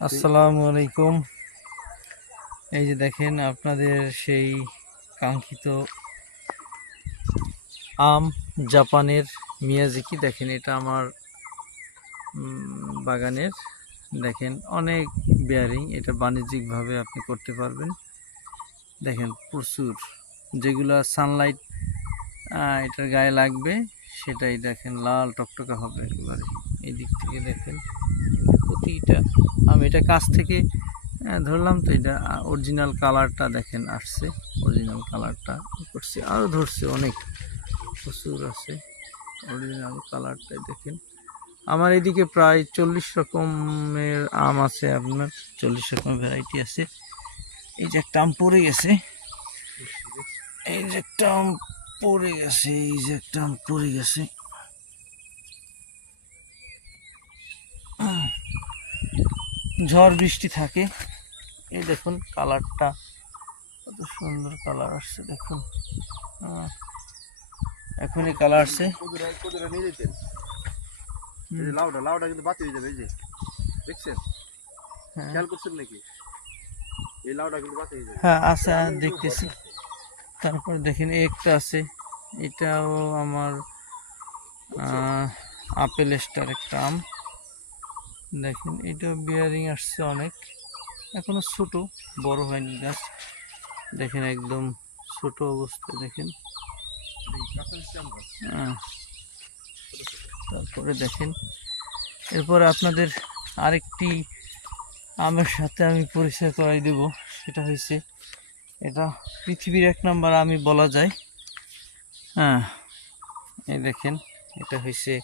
আসসালামু আলাইকুম। এই যে দেখেন আপনাদের সেই কাঙ্ক্ষিত আম, জাপানের মিয়াজাকি। দেখেন এটা আমার বাগানের। দেখেন অনেক বেয়ারিং, এটা বাণিজ্যিকভাবে আপনি করতে পারবেন। দেখেন প্রচুর, যেগুলা সানলাইট এটার গায়ে লাগবে সেটাই দেখেন লাল টকটকা হবে একেবারে। এই দিক থেকে দেখেন প্রতিটা আমি এটা কাছ থেকে ধরলাম, তো এটা অরিজিনাল কালারটা দেখেন আসছে, অরিজিনাল কালারটা করছে, আরও ধরছে অনেক, প্রচুর আছে অরিজিনাল কালারটাই দেখেন। আমার এদিকে প্রায় 40 রকমের আম আছে, আপনার 40 রকমের ভ্যারাইটি আছে। এই যে একটা আম পড়ে গেছে, এই যে একটা আম পড়ে গেছে, এই যে একটা আম পড়ে গেছে। ঝড় বৃষ্টি থাকে। এই দেখুন কালারটা কত সুন্দর কালার আসছে দেখুন। এখনই কালার আসছে। লাউটা কিন্তু বাতি হয়ে যাবে, এই যে দেখছেন, খেয়াল করছেন নাকি? এই লাউটা কিন্তু বাতি হয়ে যাবে। হ্যাঁ আছে, দেখতেছি। তারপর দেখেন একটা আছে, এটাও আমার আপেল স্টার একটা আম। দেখেন এটা বিয়ারিং আসছে অনেক, এখনো ছোট, বড় হয়নি গাছ। দেখেন একদম ছোট অবস্থায় দেখেন। তারপরে দেখেন এরপরে আপনাদের আরেকটি আমের সাথে আমি পরিচয় করাই দেব। সেটা হয়েছে, এটা পৃথিবীর 1 নাম্বার আমি বলা যায়। এই দেখেন এটা হয়েছে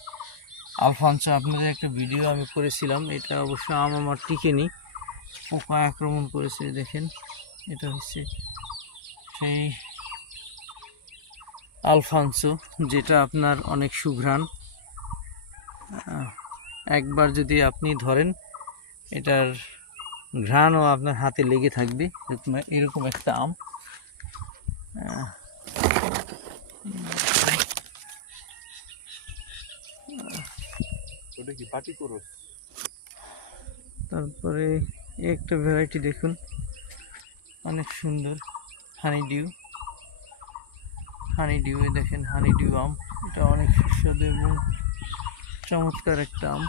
আলফানসো। আপনাদের একটা ভিডিও আমি করেছিলাম, এটা অবশ্য আম আমার টিকেনি, পোকা আক্রমণ করেছে। দেখেন এটা হচ্ছে সেই আলফানসো, যেটা আপনার অনেক সুঘ্রাণ। একবার যদি আপনি ধরেন, এটার ঘ্রাণও আপনার হাতে লেগে থাকবে, এরকম একটা আম। তারপরে একটা ভ্যারাইটি দেখুন, অনেক সুন্দর, হানি ডিউ। হানি ডিউ, দেখেন হানি ডিউ আম, এটা অনেক সুস্বাদু এবং চমৎকার একটা আম।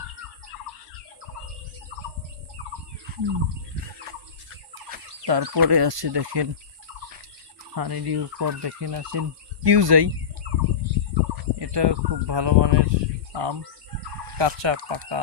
তারপরে আছে দেখেন হানি ডিউর পর দেখেন আছেন কিউজাই। এটা খুব ভালো মানের আম, কাঁচা পাকা